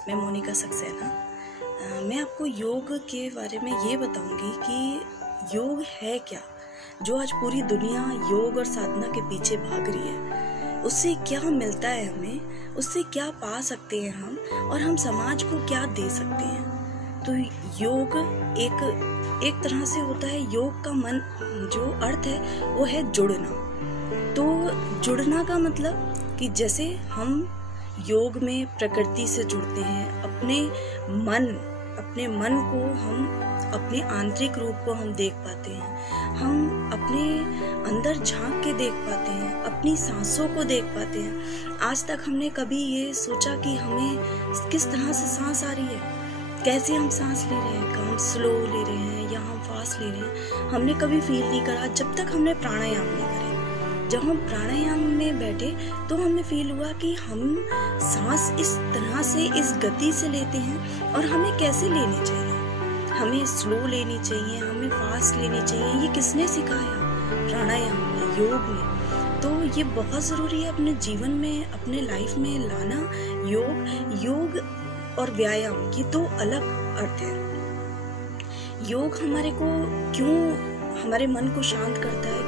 मैं मोनिका सक्सेना। मैं आपको योग के बारे में ये बताऊंगी कि योग है क्या। जो आज पूरी दुनिया योग और साधना के पीछे भाग रही है, उससे क्या मिलता है हमें, उससे क्या पा सकते हैं हम, और हम समाज को क्या दे सकते हैं। तो योग एक तरह से होता है। योग का मन जो अर्थ है वो है जुड़ना। तो जुड़ना का मतलब कि जैसे हम योग में प्रकृति से जुड़ते हैं, अपने मन को हम अपने आंतरिक रूप को हम देख पाते हैं, हम अपने अंदर झांक के देख पाते हैं, अपनी सांसों को देख पाते हैं। आज तक हमने कभी ये सोचा कि हमें किस तरह से सांस आ रही है, कैसे हम सांस ले रहे हैं, हम स्लो ले रहे हैं या हम फास्ट ले रहे हैं, हमने कभी फील नहीं करा जब तक हमने प्राणायाम नहीं करे। जब हम प्राणायाम में बैठे तो हमें फील हुआ कि हम सांस इस तरह से, इस गति से लेते हैं और हमें कैसे लेनी चाहिए। हमें स्लो लेनी चाहिए, हमें फास्ट लेनी चाहिए। ये किसने सिखाया? प्राणायाम में, योग में। तो ये बहुत ज़रूरी है अपने जीवन में, अपने लाइफ में लाना। योग और व्यायाम ये दो अलग अर्थ हैं। योग हमारे को हमारे मन को शांत करता है।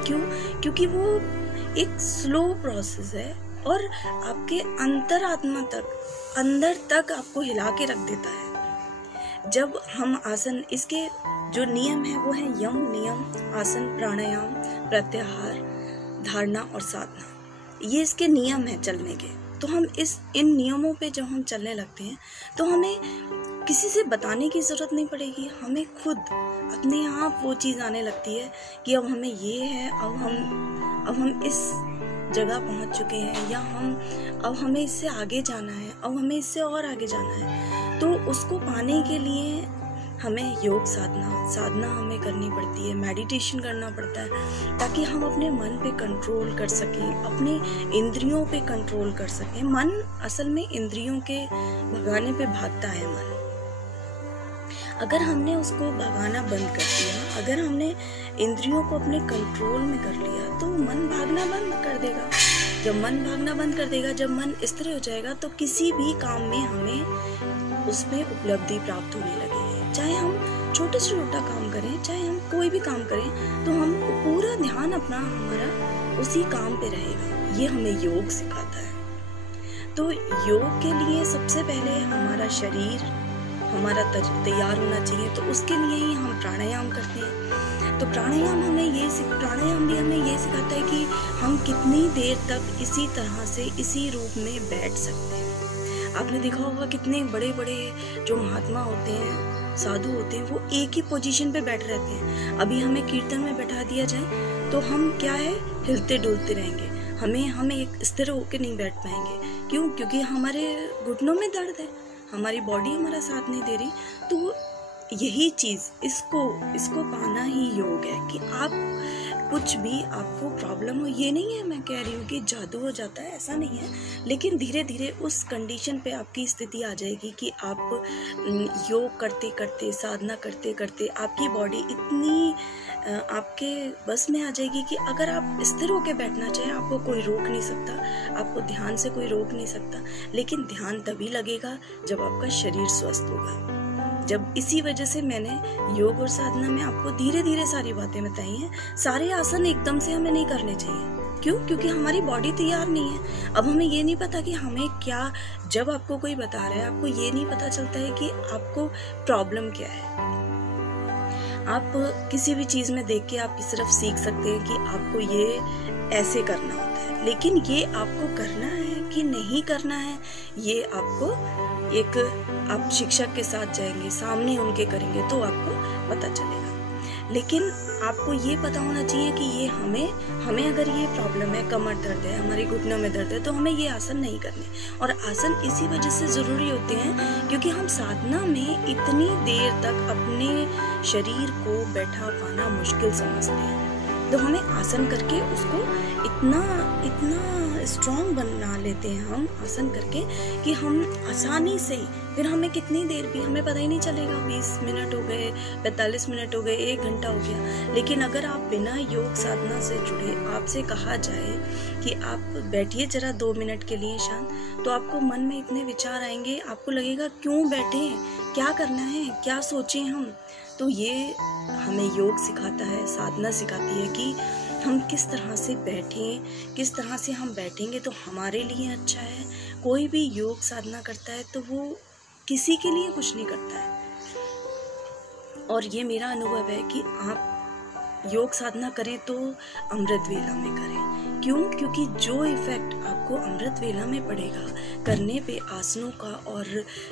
क्योंकि वो एक स्लो प्रोसेस है और आपके अंतरात्मा तक, अंदर तक आपको हिला के रख देता है। जब हम आसन, इसके जो नियम है वो है यम नियम, आसन, प्राणायाम, प्रत्याहार, धारणा और साधना। ये इसके नियम है चलने के। तो हम इन नियमों पे जब हम चलने लगते हैं तो हमें किसी से बताने की ज़रूरत नहीं पड़ेगी। हमें खुद अपने आप वो चीज़ आने लगती है कि अब हमें ये है, अब हम इस जगह पहुंच चुके हैं, या अब हमें इससे आगे जाना है, अब हमें इससे और आगे जाना है। तो उसको पाने के लिए हमें योग साधना हमें करनी पड़ती है, मेडिटेशन करना पड़ता है, ताकि हम अपने मन पे कंट्रोल कर सकें, अपने इंद्रियों पे कंट्रोल कर सकें। मन असल में इंद्रियों के भगाने पे भागता है मन। अगर हमने उसको भगाना बंद कर दिया, अगर हमने इंद्रियों को अपने कंट्रोल में कर लिया, तो मन भागना बंद कर देगा। जब मन भागना बंद कर देगा, जब मन स्थिर हो जाएगा, तो किसी भी काम में हमें उसमें उपलब्धि प्राप्त होने लगेगी। चाहे हम छोटे से छोटा काम करें, चाहे हम कोई भी काम करें, तो हम पूरा ध्यान हमारा उसी काम पे रहेगा। ये हमें योग सिखाता है। तो योग के लिए सबसे पहले हमारा शरीर हमारा तैयार होना चाहिए। तो उसके लिए ही हम प्राणायाम करते हैं। तो प्राणायाम भी हमें ये सिखाता है कि हम कितनी देर तक इसी तरह से, इसी रूप में बैठ सकते हैं। आपने देखा होगा कितने बड़े बड़े जो महात्मा होते हैं, साधु होते हैं, वो एक ही पोजीशन पे बैठ रहते हैं। अभी हमें कीर्तन में बैठा दिया जाए तो हम क्या है, हिलते डुलते रहेंगे। हमें एक स्थिर होकर नहीं बैठ पाएंगे। क्यों? क्योंकि हमारे घुटनों में दर्द है, हमारी बॉडी हमारा साथ नहीं दे रही। तो यही चीज़, इसको पाना ही योग है कि आप कुछ भी आपको प्रॉब्लम हो, ये नहीं है मैं कह रही हूँ कि जादू हो जाता है, ऐसा नहीं है, लेकिन धीरे धीरे उस कंडीशन पे आपकी स्थिति आ जाएगी कि आप योग करते करते, साधना करते करते आपकी बॉडी इतनी आपके बस में आ जाएगी कि अगर आप स्थिर होकर बैठना चाहें, आपको कोई रोक नहीं सकता, आपको ध्यान से कोई रोक नहीं सकता। लेकिन ध्यान तभी लगेगा जब आपका शरीर स्वस्थ होगा। जब इसी वजह से मैंने योग और साधना में आपको धीरे धीरे सारी बातें बताई हैं। सारे आसन एकदम से हमें नहीं करने चाहिए। क्यों? क्योंकि हमारी बॉडी तैयार नहीं है। अब हमें ये नहीं पता कि हमें क्या, जब आपको कोई बता रहा है, आपको ये नहीं पता चलता है कि आपको प्रॉब्लम क्या है। आप किसी भी चीज़ में देख के आप सिर्फ सीख सकते हैं कि आपको ये ऐसे करना होता है, लेकिन ये आपको करना है कि नहीं करना है, ये आपको आप शिक्षक के साथ जाएंगे, सामने उनके करेंगे तो आपको पता चलेगा। लेकिन आपको ये पता होना चाहिए कि ये हमें अगर ये प्रॉब्लम है, कमर दर्द है, हमारी घुटनों में दर्द है, तो हमें ये आसन नहीं करने। और आसन इसी वजह से ज़रूरी होते हैं क्योंकि हम साधना में इतनी देर तक अपने शरीर को बैठा पाना मुश्किल समझते हैं। तो हमें आसन करके उसको इतना स्ट्रांग बना लेते हैं हम आसन करके कि हम आसानी से, फिर हमें कितनी देर भी हमें पता ही नहीं चलेगा, 20 मिनट हो गए, 45 मिनट हो गए, 1 घंटा हो गया। लेकिन अगर आप बिना योग साधना से जुड़े आपसे कहा जाए कि आप बैठिए जरा 2 मिनट के लिए शांत, तो आपको मन में इतने विचार आएंगे, आपको लगेगा क्यों बैठे, क्या करना है, क्या सोचें हम। तो ये हमें योग सिखाता है, साधना सिखाती है कि हम किस तरह से बैठें, किस तरह से हम बैठेंगे तो हमारे लिए अच्छा है। कोई भी योग साधना करता है तो वो किसी के लिए कुछ नहीं करता है। और ये मेरा अनुभव है कि आप योग साधना करें तो अमृत वेला में करें। क्यों? क्योंकि जो इफ़ेक्ट आपको अमृत वेला में पड़ेगा करने पे आसनों का और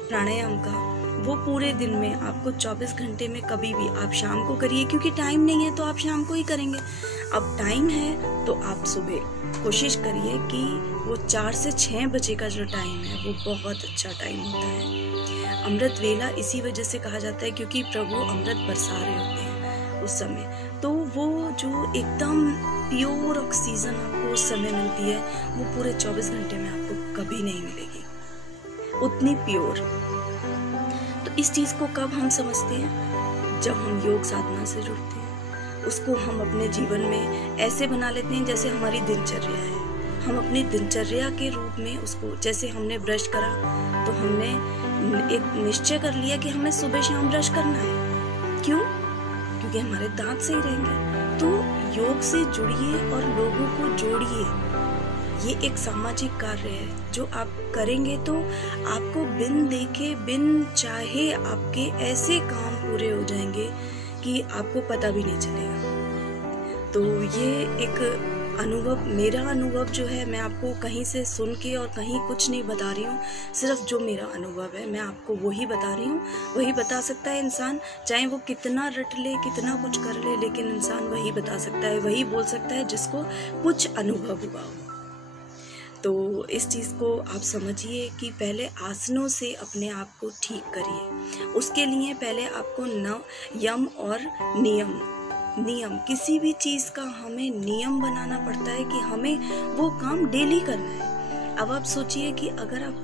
प्राणायाम का, वो पूरे दिन में आपको 24 घंटे में कभी भी, आप शाम को करिए क्योंकि टाइम नहीं है तो आप शाम को ही करेंगे। अब टाइम है तो आप सुबह कोशिश करिए कि वो 4 से 6 बजे का जो टाइम है वो बहुत अच्छा टाइम होता है। अमृत वेला इसी वजह से कहा जाता है क्योंकि प्रभु अमृत बरसा रहे होते हैं उस समय। तो वो जो एकदम प्योर ऑक्सीजन आपको उस समय मिलती है वो पूरे 24 घंटे में आपको कभी नहीं मिलेगी, उतनी प्योर। तो इस चीज़ को कब हम समझते हैं? जब हम योग साधना से जुड़ते हैं। उसको हम अपने जीवन में ऐसे बना लेते हैं जैसे हमारी दिनचर्या है। हम अपनी दिनचर्या के रूप में उसको, जैसे हमने ब्रश करा तो हमने एक निश्चय कर लिया कि हमें सुबह शाम ब्रश करना है। क्यों? क्योंकि हमारे दांत सही रहेंगे। तो योग से जुड़िए और लोगों को जोड़िए। ये एक सामाजिक कार्य है जो आप करेंगे तो आपको बिन देखे बिन चाहे आपके ऐसे काम पूरे हो जाएंगे कि आपको पता भी नहीं चलेगा। तो ये एक अनुभव, मेरा अनुभव जो है, मैं आपको कहीं से सुन के और कहीं कुछ नहीं बता रही हूँ, सिर्फ जो मेरा अनुभव है मैं आपको वही बता रही हूँ। वही बता सकता है इंसान, चाहे वो कितना रट ले, कितना कुछ कर ले, लेकिन इंसान वही बता सकता है, वही बोल सकता है जिसको कुछ अनुभव हुआ हो। तो इस चीज़ को आप समझिए कि पहले आसनों से अपने आप को ठीक करिए। उसके लिए पहले आपको यम और नियम, किसी भी चीज़ का हमें नियम बनाना पड़ता है कि हमें वो काम डेली करना है। अब आप सोचिए कि अगर आप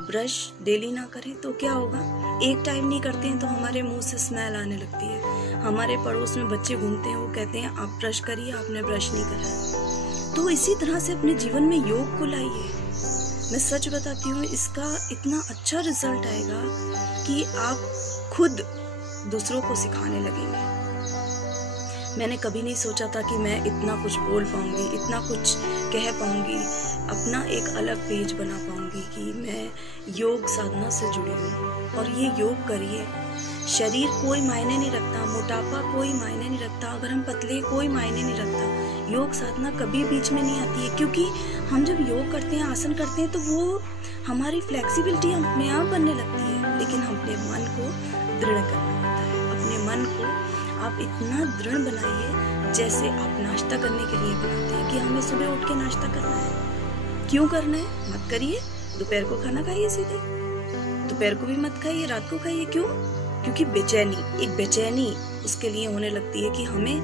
ब्रश डेली ना करें तो क्या होगा? एक टाइम नहीं करते हैं तो हमारे मुंह से स्मेल आने लगती है। हमारे पड़ोस में बच्चे घूमते हैं, वो कहते हैं आप ब्रश करिए, आपने ब्रश नहीं करा। तो इसी तरह से अपने जीवन में योग को लाइए। मैं सच बताती हूँ, इसका इतना अच्छा रिजल्ट आएगा कि आप खुद दूसरों को सिखाने लगेंगे। मैंने कभी नहीं सोचा था कि मैं इतना कुछ बोल पाऊँगी, इतना कुछ कह पाऊँगी, अपना एक अलग पेज बना पाऊँगी कि मैं योग साधना से जुड़ी हूँ। और ये योग करिए। शरीर कोई मायने नहीं रखता, मोटापा कोई मायने नहीं रखता, अगर हम पतले कोई मायने नहीं रखता। योग साधना कभी बीच में नहीं आती है, क्योंकि हम जब योग करते हैं, आसन करते हैं, तो वो हमारी फ्लेक्सिबिलिटी अपने आप बनने लगती है। लेकिन हम अपने मन को दृढ़ करना होता है। अपने मन को आप इतना दृढ़ बनाइए जैसे आप नाश्ता करने के लिए बनाते हैं कि हमें सुबह उठ के नाश्ता करना है। क्यों करना है? मत करिए। दोपहर को खाना खाइए, सीधे दोपहर को भी मत खाइए, रात को खाइए। क्यों? क्योंकि एक बेचैनी उसके लिए होने लगती है कि हमें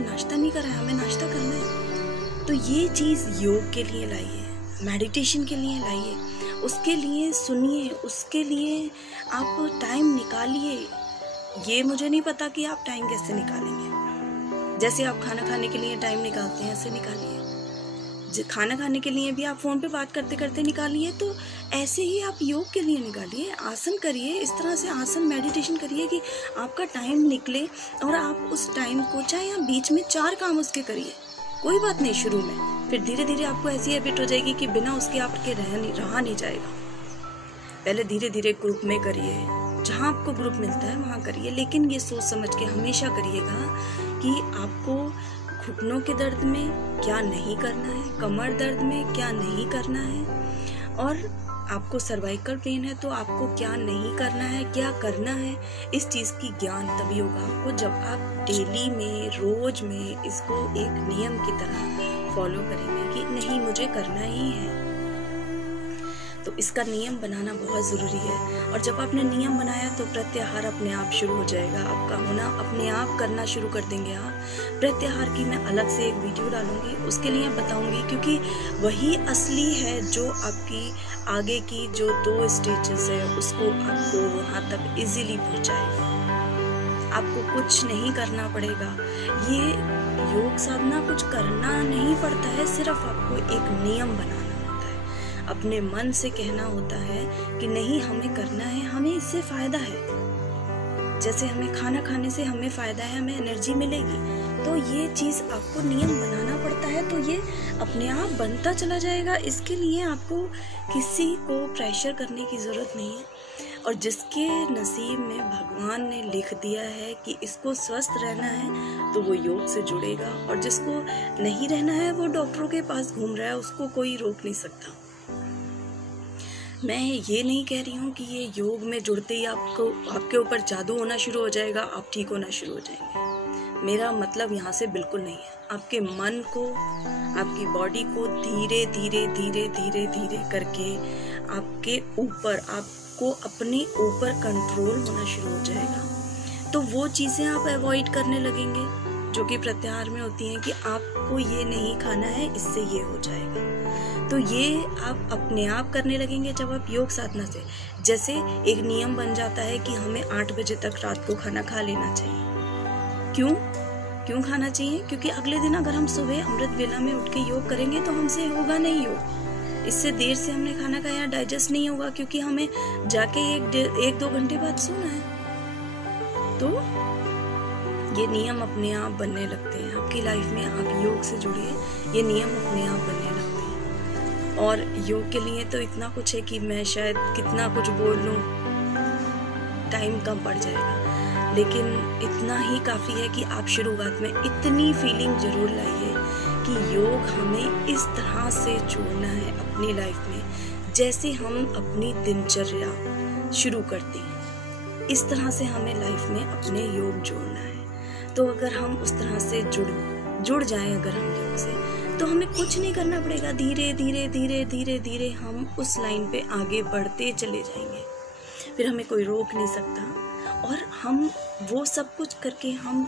नाश्ता नहीं करा है, हमें नाश्ता करना है। तो ये चीज़ योग के लिए लाइए, मेडिटेशन के लिए लाइए, उसके लिए सुनिए, उसके लिए आप टाइम निकालिए। ये मुझे नहीं पता कि आप टाइम कैसे निकालेंगे। जैसे आप खाना खाने के लिए टाइम निकालते हैं, ऐसे निकालिए। खाना खाने के लिए भी आप फ़ोन पे बात करते करते निकालिए, तो ऐसे ही आप योग के लिए निकालिए। आसन करिए, इस तरह से आसन मेडिटेशन करिए कि आपका टाइम निकले और आप उस टाइम को, चाहे आप बीच में 4 काम उसके करिए, कोई बात नहीं शुरू में, फिर धीरे धीरे आपको ऐसी हैबिट हो जाएगी कि बिना उसके आपके रहा नहीं जाएगा। पहले धीरे धीरे ग्रुप में करिए, जहाँ आपको ग्रुप मिलता है वहाँ करिए, लेकिन ये सोच समझ के हमेशा करिएगा कि आपको घुटनों के दर्द में क्या नहीं करना है, कमर दर्द में क्या नहीं करना है, और आपको सर्वाइकल पेन है तो आपको क्या नहीं करना है, क्या करना है। इस चीज़ की ज्ञान तभी होगा आपको जब आप डेली में, रोज में इसको एक नियम की तरह फॉलो करेंगे कि नहीं, मुझे करना ही है। तो तो इसका नियम बनाना बहुत ज़रूरी है। और जब आपने नियम बनाया तो प्रत्याहार अपने आप शुरू हो जाएगा, आपका होना अपने आप करना शुरू कर देंगे आप। प्रत्याहार की मैं अलग से एक वीडियो डालूंगी, उसके लिए बताऊंगी, क्योंकि वही असली है जो आपकी आगे की जो 2 स्टेजेस है उसको आपको वहाँ तक इजीली पहुँचाएगा। आपको कुछ नहीं करना पड़ेगा, ये योग साधना कुछ करना नहीं पड़ता है, सिर्फ आपको एक नियम बनाना होता है। अपने मन से कहना होता है कि नहीं हमें करना है, हमें इससे फ़ायदा है। जैसे हमें खाना खाने से हमें फ़ायदा है, हमें एनर्जी मिलेगी, तो ये चीज़ आपको नियम बनाना पड़ता है, तो ये अपने आप बनता चला जाएगा। इसके लिए आपको किसी को प्रेशर करने की ज़रूरत नहीं है। और जिसके नसीब में भगवान ने लिख दिया है कि इसको स्वस्थ रहना है तो वो योग से जुड़ेगा, और जिसको नहीं रहना है वो डॉक्टरों के पास घूम रहा है, उसको कोई रोक नहीं सकता। मैं ये नहीं कह रही हूँ कि ये योग में जुड़ते ही आपके ऊपर जादू होना शुरू हो जाएगा, आप ठीक होना शुरू हो जाएंगे। मेरा मतलब यहाँ से बिल्कुल नहीं है। आपके मन को, आपकी बॉडी को धीरे धीरे धीरे धीरे धीरे करके आपके ऊपर, आपको अपने ऊपर कंट्रोल होना शुरू हो जाएगा। तो वो चीज़ें आप अवॉइड करने लगेंगे जो कि प्रत्याहार में होती हैं कि आपको ये नहीं खाना है, इससे ये हो जाएगा। तो ये आप अपने आप करने लगेंगे जब आप योग साधना से। जैसे एक नियम बन जाता है कि हमें 8 बजे तक रात को खाना खा लेना चाहिए। क्यों खाना चाहिए? क्योंकि अगले दिन अगर हम सुबह अमृत वेला में उठ के योग करेंगे तो हमसे होगा नहीं योग। इससे देर से हमने खाना खाया, डाइजेस्ट नहीं होगा, क्योंकि हमें जाके 1-2 घंटे बाद सोना है। तो ये नियम अपने आप बनने लगते हैं आपकी लाइफ में। आप योग से जुड़िए, ये नियम अपने आप बनने लगते हैं। और योग के लिए तो इतना कुछ है कि मैं शायद कितना कुछ बोल लूँ, टाइम कम पड़ जाएगा, लेकिन इतना ही काफ़ी है कि आप शुरुआत में इतनी फीलिंग ज़रूर लाइए कि योग हमें इस तरह से जोड़ना है अपनी लाइफ में, जैसे हम अपनी दिनचर्या शुरू करते हैं, इस तरह से हमें लाइफ में अपने योग जोड़ना है। तो अगर हम उस तरह से जुड़ जाएं अगर हम योग से, तो हमें कुछ नहीं करना पड़ेगा। धीरे धीरे धीरे धीरे धीरे हम उस लाइन पे आगे बढ़ते चले जाएंगे, फिर हमें कोई रोक नहीं सकता। और हम वो सब कुछ करके हम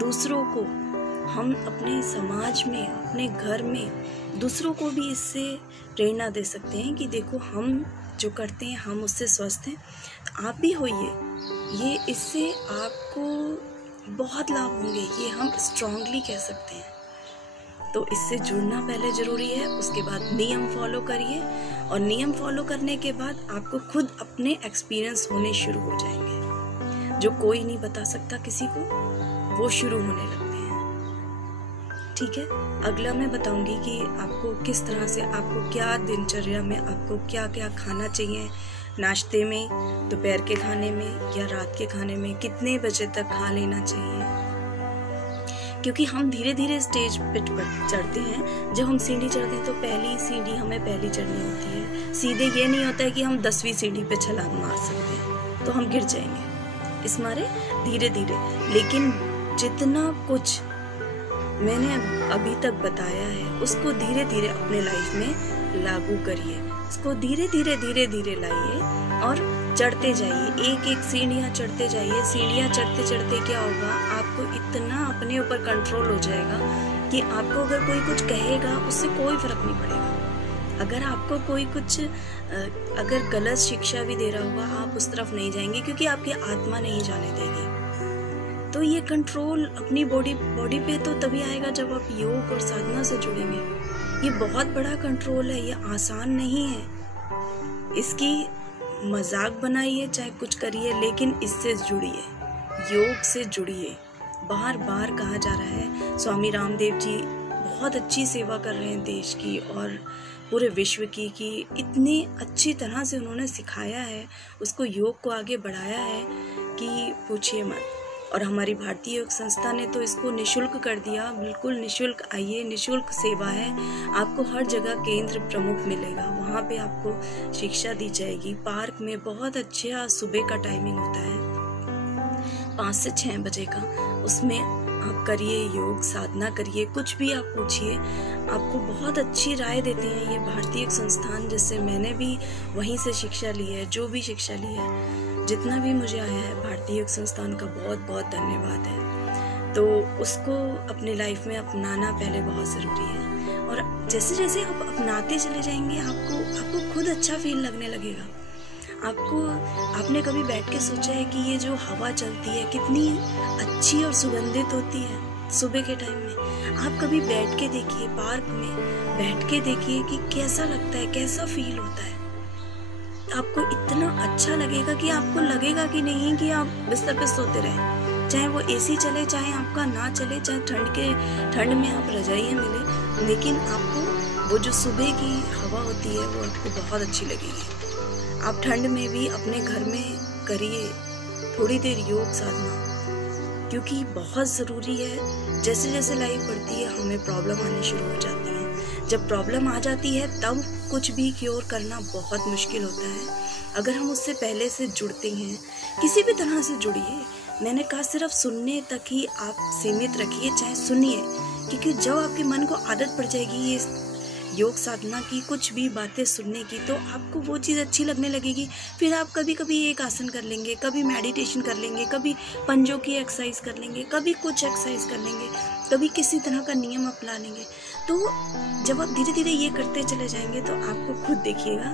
दूसरों को, हम अपने समाज में, अपने घर में दूसरों को भी इससे प्रेरणा दे सकते हैं कि देखो हम जो करते हैं हम उससे स्वस्थ हैं, तो आप भी होइए। ये इससे आपको बहुत लाभ होंगे, ये हम स्ट्रांगली कह सकते हैं। तो इससे जुड़ना पहले ज़रूरी है, उसके बाद नियम फॉलो करिए, और नियम फॉलो करने के बाद आपको खुद अपने एक्सपीरियंस होने शुरू हो जाएंगे जो कोई नहीं बता सकता किसी को, वो शुरू होने लगते हैं। ठीक है, अगला मैं बताऊंगी कि आपको किस तरह से, आपको क्या दिनचर्या में आपको क्या क्या खाना चाहिए, नाश्ते में, दोपहर के खाने में या रात के खाने में कितने बजे तक खा लेना चाहिए। क्योंकि हम धीरे धीरे स्टेज पे चढ़ते हैं। जब हम सीढ़ी चढ़ते हैं तो पहली सीढ़ी हमें पहली चढ़नी होती है। सीधे ये नहीं होता है कि हम 10वीं सीढ़ी पे छलांग मार सकते हैं, तो हम गिर जाएंगे। इस मारे धीरे धीरे, लेकिन जितना कुछ मैंने अभी तक बताया है उसको धीरे धीरे अपने लाइफ में लागू करिए, उसको धीरे धीरे धीरे धीरे लाइए और चढ़ते जाइए। एक एक सीढ़ियाँ चढ़ते जाइए। सीढ़ियाँ चढ़ते चढ़ते क्या होगा, आपको इतना अपने ऊपर कंट्रोल हो जाएगा कि आपको अगर कोई कुछ कहेगा उससे कोई फर्क नहीं पड़ेगा। अगर आपको कोई कुछ अगर गलत शिक्षा भी दे रहा होगा, आप उस तरफ नहीं जाएंगे, क्योंकि आपकी आत्मा नहीं जाने देगी। तो ये कंट्रोल अपनी बॉडी पे तो तभी आएगा जब आप योग और साधना से जुड़ेंगे। ये बहुत बड़ा कंट्रोल है, ये आसान नहीं है। इसकी मजाक बनाइए चाहे कुछ करिए, लेकिन इससे जुड़िए, योग से जुड़िए। बार बार कहा जा रहा है, स्वामी रामदेव जी बहुत अच्छी सेवा कर रहे हैं देश की और पूरे विश्व की, कि इतनी अच्छी तरह से उन्होंने सिखाया है, उसको योग को आगे बढ़ाया है कि पूछिए मत। और हमारी भारतीय योग संस्था ने तो इसको निशुल्क कर दिया, बिल्कुल निशुल्क। आइए, निशुल्क सेवा है, आपको हर जगह केंद्र प्रमुख मिलेगा, वहाँ पे आपको शिक्षा दी जाएगी। पार्क में बहुत अच्छा सुबह का टाइमिंग होता है 5 से 6 बजे का, उसमें आप करिए, योग साधना करिए, कुछ भी आप पूछिए, आपको बहुत अच्छी राय देते हैं ये भारतीय योग संस्थान, जिससे मैंने भी वहीं से शिक्षा ली है। जो भी शिक्षा ली है, जितना भी मुझे आया है, भारतीय योग संस्थान का बहुत बहुत धन्यवाद है। तो उसको अपने लाइफ में अपनाना पहले बहुत ज़रूरी है, और जैसे जैसे आप अपनाते चले जाएंगे आपको खुद अच्छा फील लगने लगेगा। आपने कभी बैठ के सोचा है कि ये जो हवा चलती है कितनी अच्छी और सुगंधित होती है सुबह के टाइम में? आप कभी बैठ के देखिए, पार्क में बैठ के देखिए कि कैसा लगता है, कैसा फील होता है। आपको इतना अच्छा लगेगा कि आपको लगेगा कि नहीं कि आप बिस्तर पे सोते रहें, चाहे वो एसी चले, चाहे आपका ना चले, चाहे ठंड में आप रजाइयाँ मिले, लेकिन आपको वो जो सुबह की हवा होती है वो आपको बहुत अच्छी लगेगी। आप ठंड में भी अपने घर में करिए थोड़ी देर योग साधना, क्योंकि बहुत ज़रूरी है। जैसे जैसे लाइफ बढ़ती है हमें प्रॉब्लम आनी शुरू हो जाती है। जब प्रॉब्लम आ जाती है तब कुछ भी क्योर करना बहुत मुश्किल होता है। अगर हम उससे पहले से जुड़ते हैं, किसी भी तरह से जुड़िए, मैंने कहा सिर्फ सुनने तक ही आप सीमित रखिए, चाहे सुनिए, क्योंकि जब आपके मन को आदत पड़ जाएगी ये योग साधना की, कुछ भी बातें सुनने की, तो आपको वो चीज़ अच्छी लगने लगेगी। फिर आप कभी कभी एक आसन कर लेंगे, कभी मेडिटेशन कर लेंगे, कभी पंजों की एक्सरसाइज कर लेंगे, कभी कुछ एक्सरसाइज कर लेंगे, कभी किसी तरह का नियम अपना लेंगे। तो जब आप धीरे धीरे ये करते चले जाएंगे तो आपको खुद देखिएगा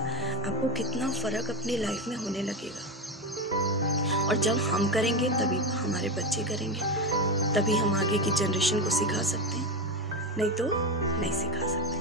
आपको कितना फ़र्क अपनी लाइफ में होने लगेगा। और जब हम करेंगे तभी हमारे बच्चे करेंगे, तभी हम आगे की जनरेशन को सिखा सकते हैं, नहीं तो नहीं सिखा सकते।